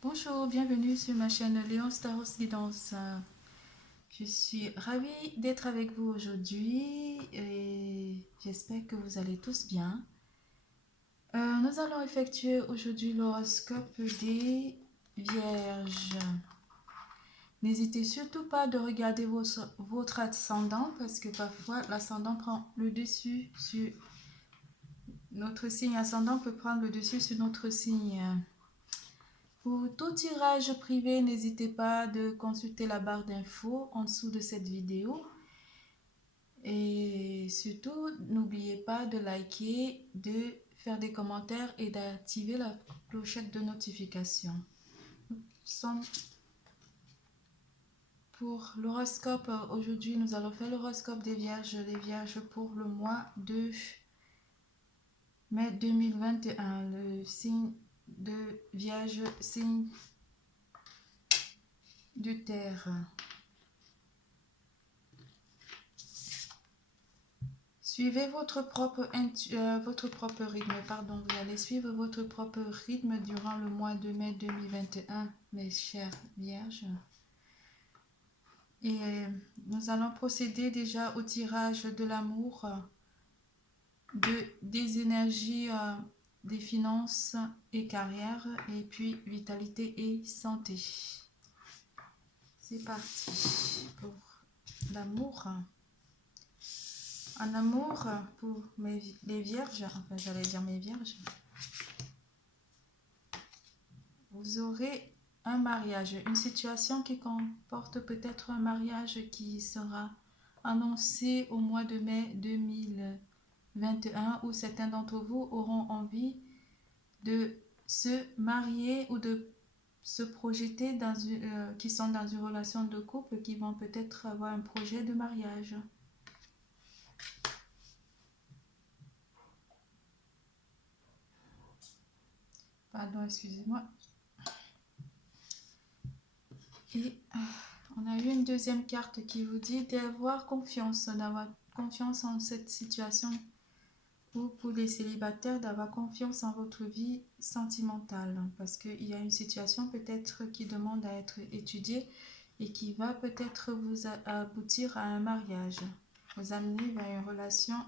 Bonjour, bienvenue sur ma chaîne Léon Staros Guidance. Je suis ravie d'être avec vous aujourd'hui et j'espère que vous allez tous bien. Nous allons effectuer aujourd'hui l'horoscope des Vierges. N'hésitez surtout pas de regarder votre ascendant parce que parfois l'ascendant prend le dessus sur notre signe. Ascendant peut prendre le dessus sur notre signe. Pour tout tirage privé, n'hésitez pas de consulter la barre d'infos en dessous de cette vidéo. Et surtout, n'oubliez pas de liker, de faire des commentaires et d'activer la clochette de notification. Pour l'horoscope, aujourd'hui, nous allons faire l'horoscope des Vierges. Les Vierges pour le mois de mai 2021. Le signe de Vierge, signe de terre. Suivez votre propre rythme, Vous allez suivre votre propre rythme durant le mois de mai 2021, mes chères Vierges. Et nous allons procéder déjà au tirage de l'amour, des énergies, des finances et carrière, et puis vitalité et santé. C'est parti pour l'amour. En amour, pour les vierges, enfin j'allais dire mes vierges, vous aurez un mariage, une situation qui comporte peut-être un mariage qui sera annoncé au mois de mai 2021 où certains d'entre vous auront envie de se marier ou de se projeter qui sont dans une relation de couple, qui vont peut-être avoir un projet de mariage. Pardon, excusez-moi. Et on a eu une deuxième carte qui vous dit d'avoir confiance en cette situation, ou pour les célibataires d'avoir confiance en votre vie sentimentale, parce qu'il y a une situation peut-être qui demande à être étudiée et qui va peut-être vous aboutir à un mariage, vous amener vers une relation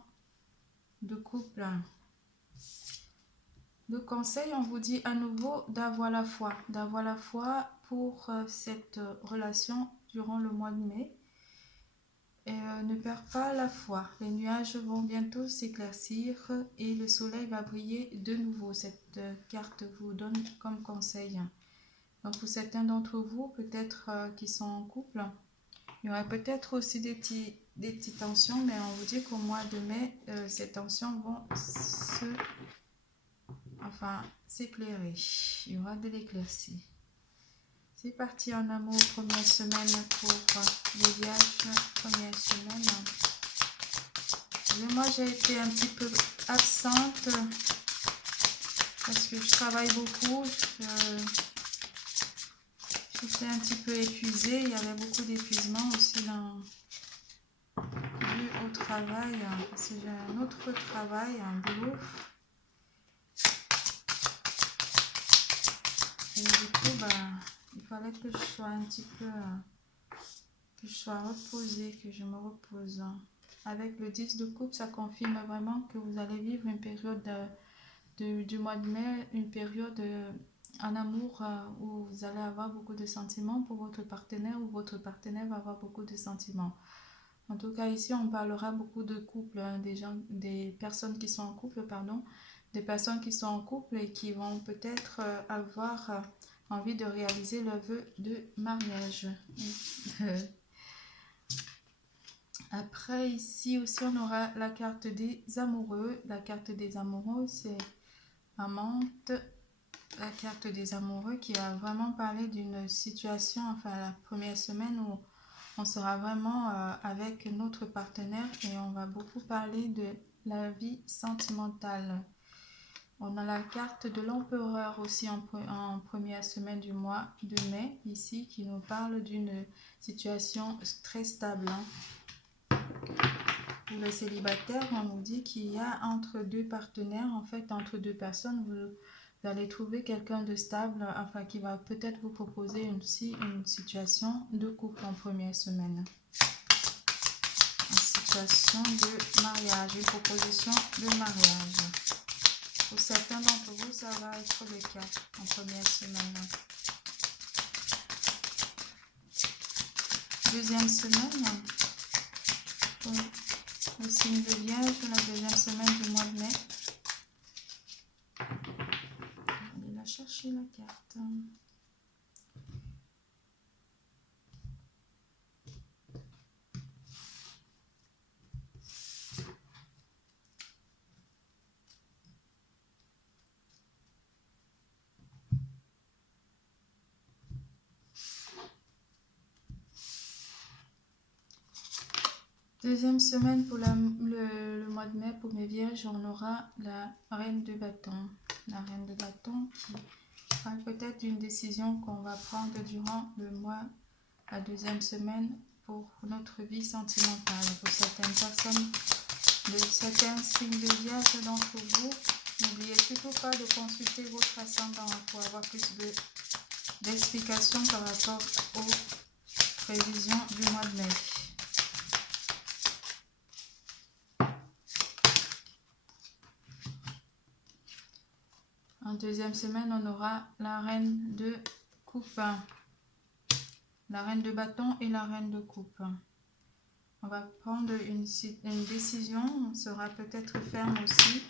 de couple. Le conseil, on vous dit à nouveau d'avoir la foi pour cette relation durant le mois de mai. Et ne perds pas la foi. Les nuages vont bientôt s'éclaircir et le soleil va briller de nouveau. Cette carte vous donne comme conseil. Donc pour certains d'entre vous, peut-être qui sont en couple, il y aurait peut-être aussi des petites tensions, mais on vous dit qu'au mois de mai, ces tensions vont s'éclairer. Il y aura de l'éclaircie. C'est parti en amour, première semaine pour les Vierges, première semaine. Mais moi j'ai été un petit peu absente parce que je travaille beaucoup. J'étais un petit peu épuisée, il y avait beaucoup d'épuisement aussi dû au travail, parce que j'ai un autre travail, un boulot. Et du coup, il fallait que je sois un petit peu, que je sois reposée, que je me repose. Avec le 10 de coupe, ça confirme vraiment que vous allez vivre une période du mois de mai, une période en amour où vous allez avoir beaucoup de sentiments pour votre partenaire, ou votre partenaire va avoir beaucoup de sentiments. En tout cas, ici, on parlera beaucoup de couples, des personnes qui sont en couple, des personnes qui sont en couple et qui vont peut-être avoir envie de réaliser leur vœu de mariage. Après, ici aussi, on aura la carte des amoureux. La carte des amoureux, c'est Amante. La carte des amoureux qui a vraiment parlé d'une situation, enfin la première semaine où on sera vraiment avec notre partenaire et on va beaucoup parler de la vie sentimentale. On a la carte de l'empereur aussi en première semaine du mois de mai, ici, qui nous parle d'une situation très stable. Pour les célibataires, on nous dit qu'il y a entre deux partenaires, en fait, entre deux personnes, Vous allez trouver quelqu'un de stable, enfin qui va peut-être vous proposer aussi une situation de couple en première semaine. Une situation de mariage, une proposition de mariage. Pour certains d'entre vous, ça va être le cas en première semaine. Deuxième semaine, pour le signe de Vierge, la deuxième semaine du mois de mai. On va chercher la carte. Deuxième semaine pour le mois de mai, pour mes vierges, on aura la reine de bâton. La reine de bâton qui parle peut-être d'une décision qu'on va prendre durant le mois, la deuxième semaine pour notre vie sentimentale. Pour certaines personnes, de certains signes de vierge d'entre vous, n'oubliez surtout pas de consulter votre ascendant pour avoir plus d'explications par rapport aux prévisions du mois de mai. En deuxième semaine, on aura la reine de coupe, la reine de bâton et la reine de coupe. On va prendre une décision, on sera peut-être ferme aussi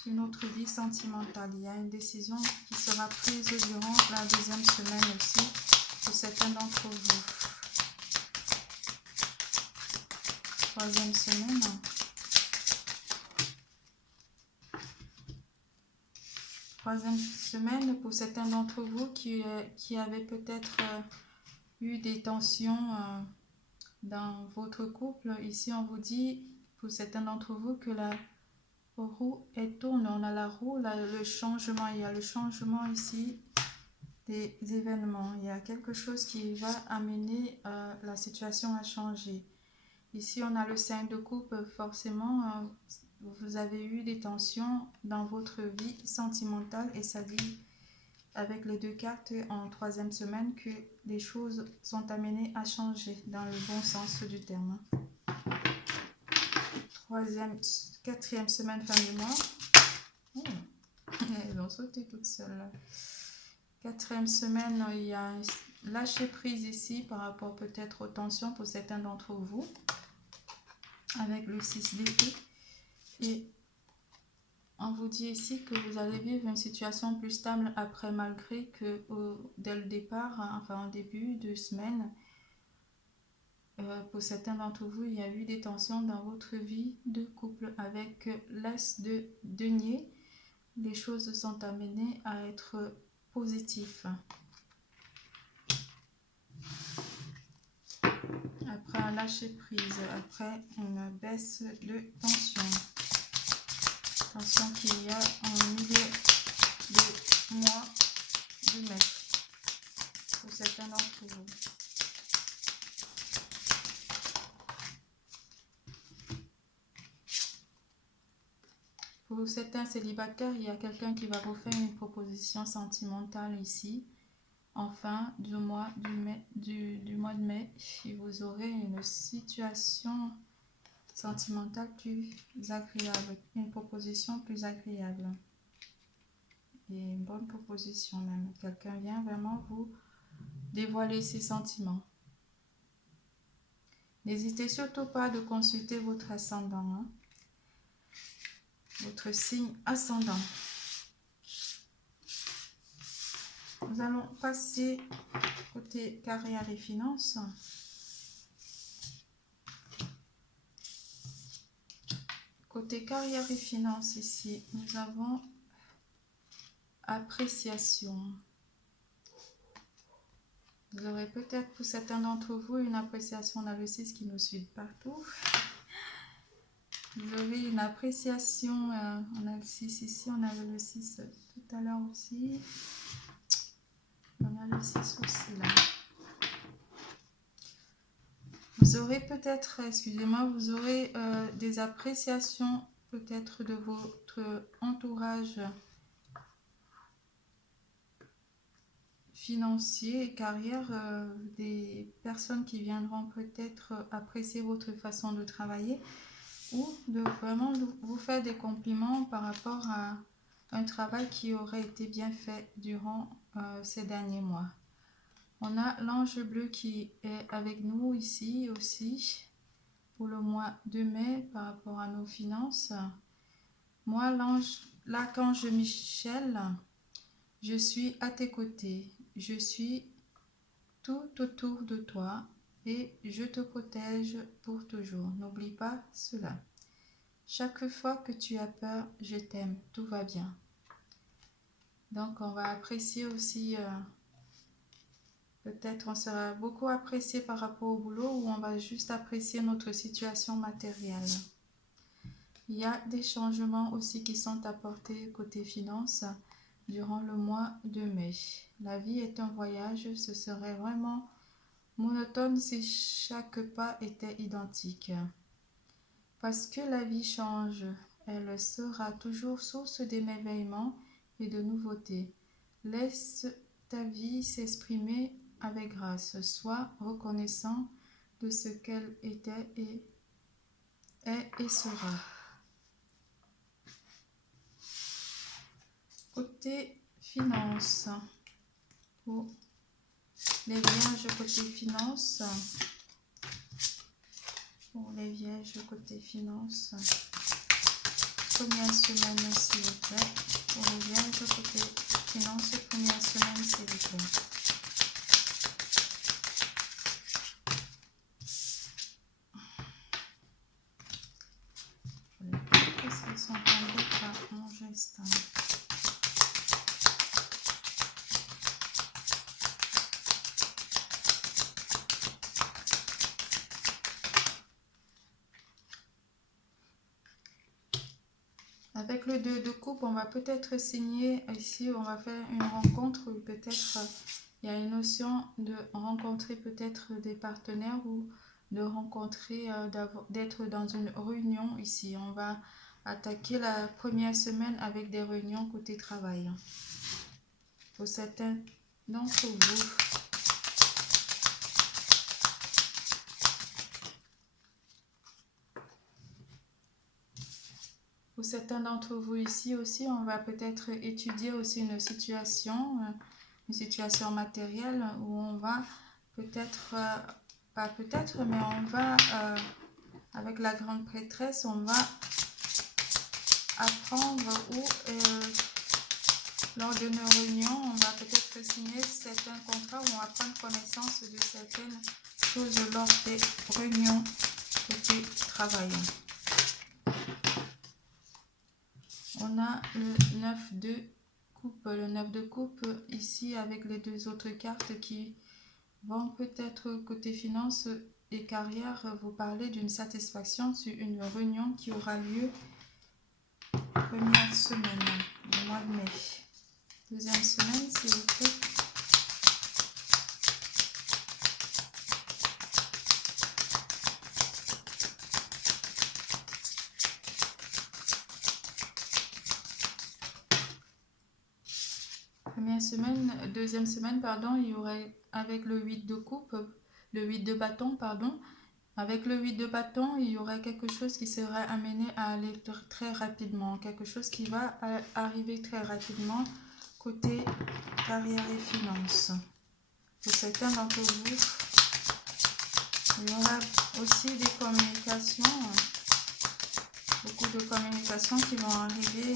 sur notre vie sentimentale. Il y a une décision qui sera prise durant la deuxième semaine aussi pour certains d'entre vous. Troisième semaine. Troisième semaine pour certains d'entre vous qui avaient peut-être eu des tensions dans votre couple. Ici, on vous dit, pour certains d'entre vous, que la roue est tourne. On a la roue, le changement. Il y a le changement ici des événements. Il y a quelque chose qui va amener la situation à changer. Ici, on a le 5 de coupe. Forcément, vous avez eu des tensions dans votre vie sentimentale et ça dit avec les deux cartes en troisième semaine que les choses sont amenées à changer dans le bon sens du terme. Quatrième semaine fin du mois. Elles ont sauté toutes seules. Quatrième semaine, il y a un lâcher prise ici par rapport peut-être aux tensions pour certains d'entre vous avec le 6 d'épée. Et on vous dit ici que vous allez vivre une situation plus stable après, malgré que dès le départ, enfin en début de semaine, pour certains d'entre vous, il y a eu des tensions dans votre vie de couple avec l'as de denier. Les choses sont amenées à être positives. Après un lâcher prise, après une baisse de tension. Tension qu'il y a en milieu de mois de mai pour certains d'entre vous. Pour certains célibataires, il y a quelqu'un qui va vous faire une proposition sentimentale ici. En fin du mois de mai, et vous aurez une situation sentimentale plus agréable, une proposition plus agréable. Et une bonne proposition même. Quelqu'un vient vraiment vous dévoiler ses sentiments. N'hésitez surtout pas de consulter votre ascendant, votre signe ascendant. Nous allons passer côté carrière et finances. Côté carrière et finances, ici, nous avons appréciation. Vous aurez peut-être pour certains d'entre vous une appréciation. On a le 6 qui nous suit partout. Vous aurez une appréciation. On a le 6 ici, on avait le 6 tout à l'heure aussi. On a le 6 aussi là. Vous aurez peut-être, excusez-moi, vous aurez des appréciations peut-être de votre entourage financier et carrière, des personnes qui viendront peut-être apprécier votre façon de travailler ou de vraiment vous faire des compliments par rapport à un travail qui aurait été bien fait durant ces derniers mois. On a l'ange bleu qui est avec nous ici aussi pour le mois de mai par rapport à nos finances. Moi, l'archange Michel, je suis à tes côtés. Je suis tout autour de toi et je te protège pour toujours. N'oublie pas cela. Chaque fois que tu as peur, je t'aime. Tout va bien. Donc, on va apprécier aussi... peut-être on sera beaucoup apprécié par rapport au boulot ou on va juste apprécier notre situation matérielle. Il y a des changements aussi qui sont apportés côté finances durant le mois de mai. La vie est un voyage, ce serait vraiment monotone si chaque pas était identique. Parce que la vie change, elle sera toujours source d'émerveillement et de nouveautés. Laisse ta vie s'exprimer avec grâce. Sois reconnaissant de ce qu'elle était et est et sera. Côté finances, pour les vierges côté finances, première semaine s'il vous plaît, pour les vierges côté finances, première semaine s'il vous plaît. Qu'est-ce qu'ils sont tombés par mon geste? Avec le 2 de coupe, on va peut-être signer ici, on va faire une rencontre, peut-être il y a une notion de rencontrer peut-être des partenaires ou de rencontrer, d'être dans une réunion ici. On va attaquer la première semaine avec des réunions côté travail. Pour certains d'entre vous, ici aussi, on va peut-être étudier aussi une situation matérielle où on va peut-être, pas peut-être, mais on va, avec la grande prêtresse, on va apprendre ou lors de nos réunions, on va peut-être signer certains contrats où on va prendre connaissance de certaines choses lors des réunions côté travail. On a le 9 de coupe. Le 9 de coupe ici avec les deux autres cartes qui vont peut-être côté finance et carrière vous parler d'une satisfaction sur une réunion qui aura lieu première semaine du mois de mai. Deuxième semaine s'il vous plaît. Deuxième semaine, pardon, il y aurait avec le 8 de coupe, le 8 de bâton, pardon. Avec le 8 de bâton, il y aurait quelque chose qui serait amené à aller très rapidement, quelque chose qui va arriver très rapidement côté carrière et finances. Pour certains d'entre vous, il y aura aussi des communications, beaucoup de communications qui vont arriver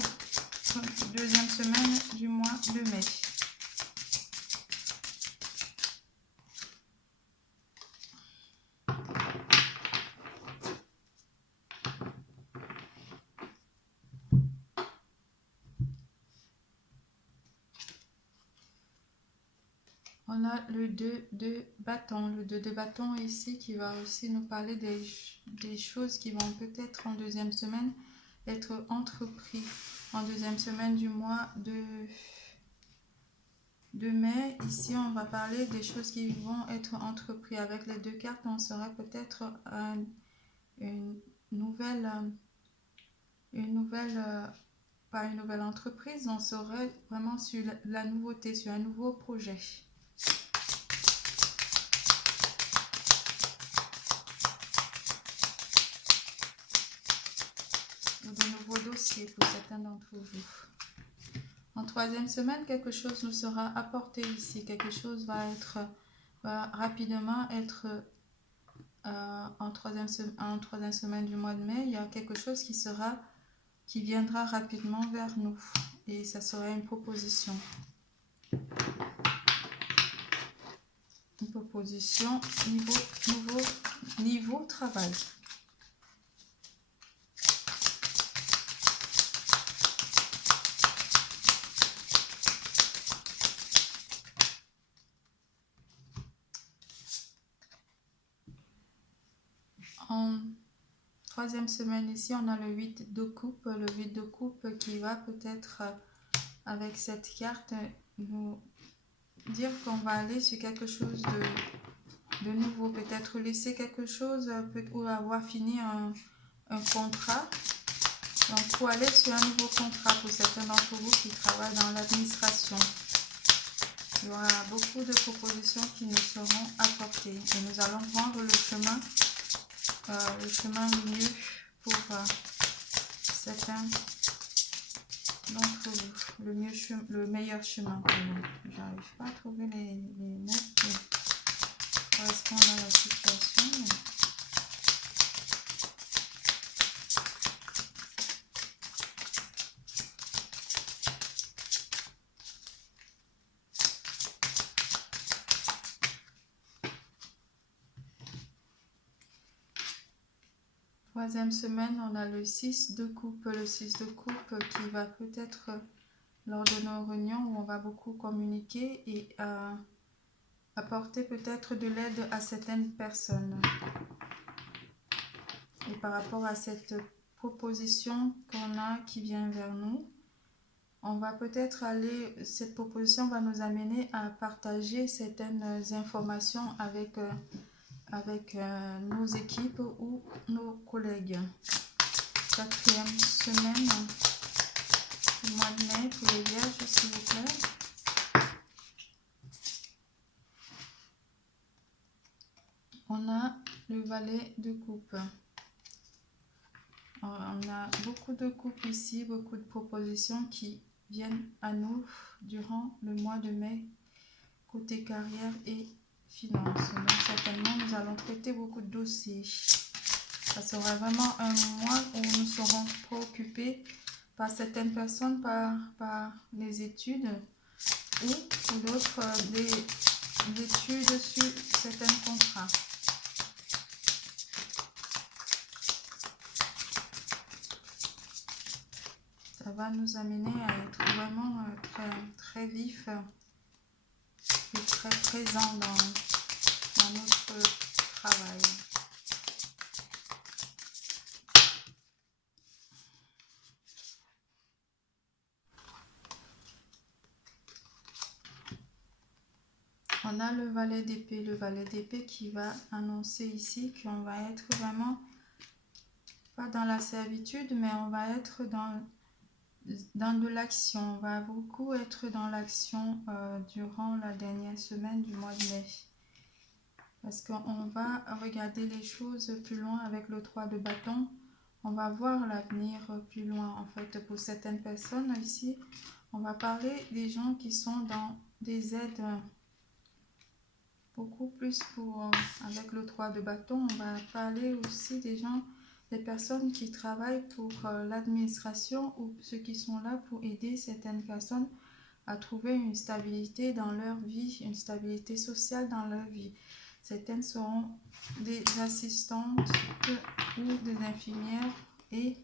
deuxième semaine du mois de mai. On a le 2 de bâton. Le 2 de bâton ici qui va aussi nous parler des choses qui vont peut-être en deuxième semaine être entrepris. En deuxième semaine du mois de mai, ici on va parler des choses qui vont être entreprises. Avec les deux cartes, on serait peut-être une nouvelle, pas une nouvelle entreprise, on serait vraiment sur la nouveauté, sur un nouveau projet. ou de nouveaux dossiers pour certains d'entre vous. En troisième semaine, quelque chose nous sera apporté ici. Quelque chose va rapidement être en troisième semaine du mois de mai. Il y a quelque chose qui viendra rapidement vers nous. Et ça sera une proposition. Une proposition niveau travail. En troisième semaine ici, on a le 8 de coupe. Le 8 de coupe qui va peut-être, avec cette carte, nous dire qu'on va aller sur quelque chose de nouveau. Peut-être laisser quelque chose ou avoir fini un contrat. Donc, pour aller sur un nouveau contrat pour certains d'entre vous qui travaillent dans l'administration. Il y aura beaucoup de propositions qui nous seront apportées. Et nous allons prendre le chemin le mieux pour certains d'entre vous. Le meilleur chemin pour nous. Je n'arrive pas à trouver les mots qui correspondent à la situation. Troisième semaine, on a le 6 de coupe. Le 6 de coupe qui va peut-être, lors de nos réunions où on va beaucoup communiquer et apporter peut-être de l'aide à certaines personnes. Et par rapport à cette proposition qu'on a qui vient vers nous, on va peut-être cette proposition va nous amener à partager certaines informations avec nos équipes ou nos collègues. Quatrième semaine du mois de mai pour les vierges, s'il vous plaît. On a le valet de coupe. On a beaucoup de coupes ici, beaucoup de propositions qui viennent à nous durant le mois de mai, côté carrière et finances. Donc certainement, nous allons traiter beaucoup de dossiers. Ça sera vraiment un mois où nous serons préoccupés par certaines personnes, par les études ou pour d'autres, des études sur certains contrats. Ça va nous amener à être vraiment très vif et très présent dans notre travail. On a le valet d'épée qui va annoncer ici qu'on va être vraiment pas dans la servitude, mais on va être dans de l'action. On va beaucoup être dans l'action durant la dernière semaine du mois de mai. Parce qu'on va regarder les choses plus loin avec le 3 de bâton. On va voir l'avenir plus loin. En fait, pour certaines personnes ici, on va parler des gens qui sont dans des aides beaucoup plus avec le 3 de bâton. On va parler aussi des personnes qui travaillent pour l'administration ou ceux qui sont là pour aider certaines personnes à trouver une stabilité dans leur vie, une stabilité sociale dans leur vie. Certaines seront des assistantes ou des infirmières et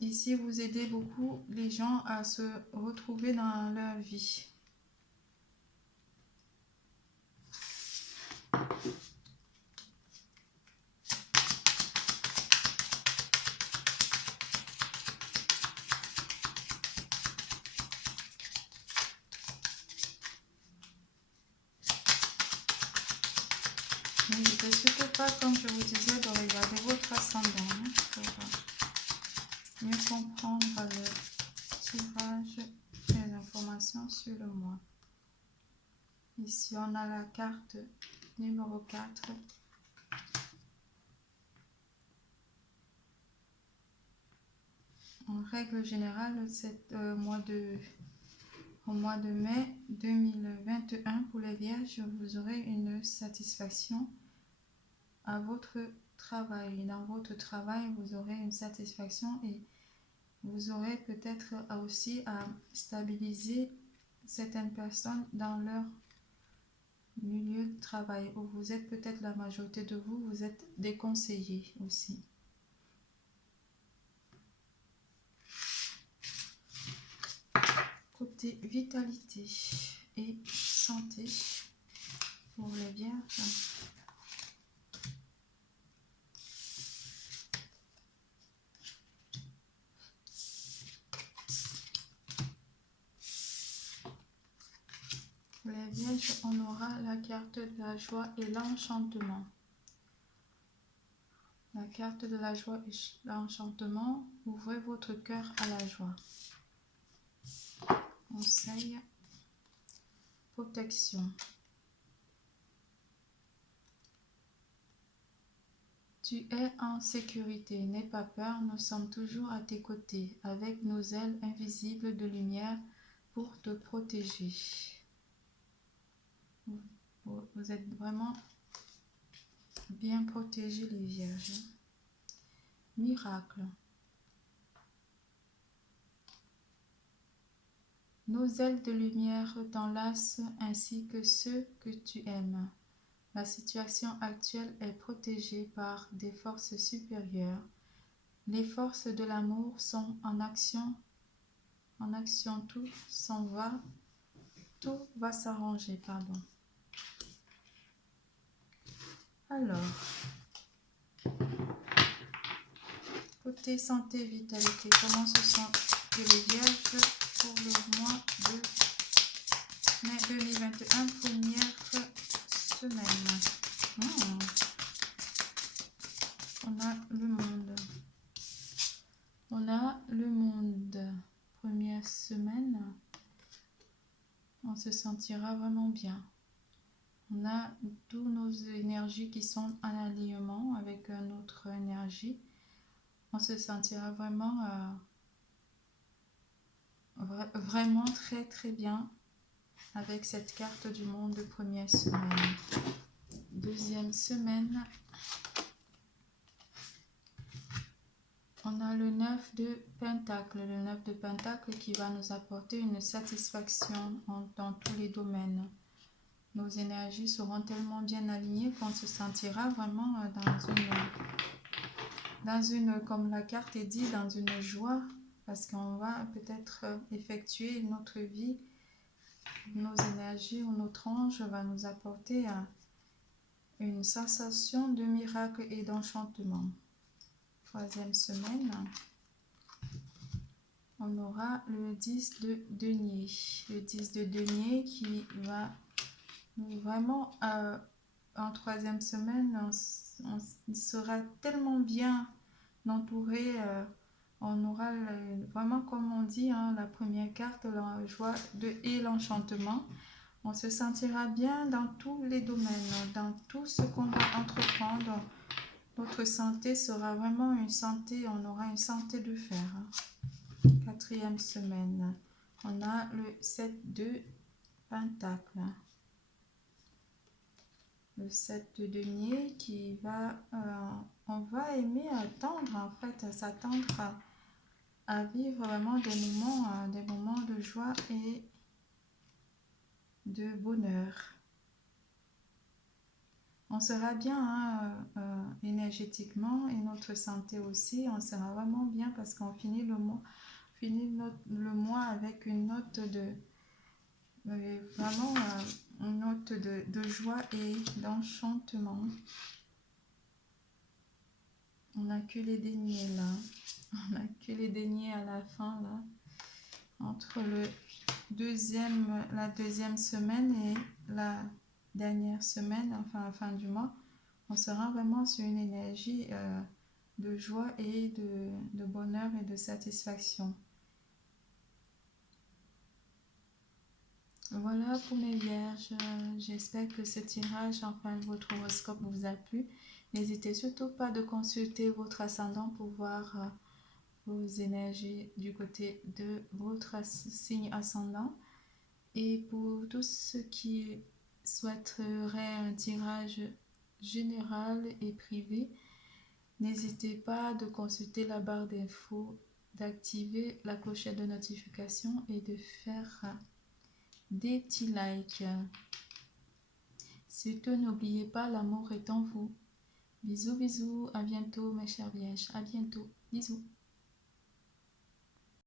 ici vous aidez beaucoup les gens à se retrouver dans leur vie. N'hésitez surtout pas, comme je vous disais, de regarder votre ascendant pour mieux comprendre le tirage des informations sur le mois. Ici, on a la carte numéro 4. En règle générale, au mois de mai 2021, pour les Vierges, vous aurez une satisfaction à votre travail. Dans votre travail, vous aurez une satisfaction et vous aurez peut-être aussi à stabiliser certaines personnes dans leur milieu de travail. Où vous êtes peut-être la majorité de vous, vous êtes des conseillers aussi. Côté vitalité et santé pour les Vierges. Pour les Vierges, on aura la carte de la joie et l'enchantement. La carte de la joie et l'enchantement, ouvrez votre cœur à la joie. Conseil, protection. Tu es en sécurité, n'aie pas peur, nous sommes toujours à tes côtés, avec nos ailes invisibles de lumière pour te protéger. Vous êtes vraiment bien protégés les Vierges. Miracle. Nos ailes de lumière t'enlacent ainsi que ceux que tu aimes. La situation actuelle est protégée par des forces supérieures. Les forces de l'amour sont en action. En action, tout s'en va. Tout va s'arranger, pardon. Alors, côté santé, vitalité, comment se sentent les Vierges pour le mois de mai 2021, première semaine. On a le monde. On a le monde. Première semaine, on se sentira vraiment bien. On a toutes nos énergies qui sont en alignement avec notre énergie. On se sentira vraiment, vraiment très très bien avec cette carte du monde de première semaine. Deuxième semaine, on a le 9 de Pentacle. Le 9 de Pentacle qui va nous apporter une satisfaction dans tous les domaines. Nos énergies seront tellement bien alignées qu'on se sentira vraiment dans une, comme la carte est dit, dans une joie, parce qu'on va peut-être effectuer notre vie, nos énergies ou notre ange va nous apporter une sensation de miracle et d'enchantement. Troisième semaine, on aura le 10 de denier. Le 10 de denier qui va vraiment, en troisième semaine, on sera tellement bien entouré. On aura vraiment, comme on dit, la première carte, la joie et l'enchantement. On se sentira bien dans tous les domaines, dans tout ce qu'on va entreprendre. Notre santé sera vraiment une santé, on aura une santé de fer. Quatrième semaine, on a le 7 de Pentacle. Le 7 de denier qui va, on va aimer attendre, en fait, s'attendre à vivre vraiment des moments de joie et de bonheur. On sera bien énergétiquement et notre santé aussi, on sera vraiment bien parce qu'on finit le mois avec une note de vraiment une note de joie et d'enchantement. On n'a que les deniers là. On n'a que les deniers à la fin là. Entre la deuxième semaine et la dernière semaine, enfin la fin du mois, on sera vraiment sur une énergie de joie et de bonheur et de satisfaction. Voilà pour les Vierges, j'espère que ce tirage, enfin votre horoscope vous a plu. N'hésitez surtout pas de consulter votre ascendant pour voir vos énergies du côté de votre signe ascendant. Et pour tous ceux qui souhaiteraient un tirage général et privé, n'hésitez pas de consulter la barre d'infos, d'activer la clochette de notification et de faire des petits likes. Surtout, n'oubliez pas, l'amour est en vous. Bisous, bisous, à bientôt mes chers vierges, à bientôt, bisous.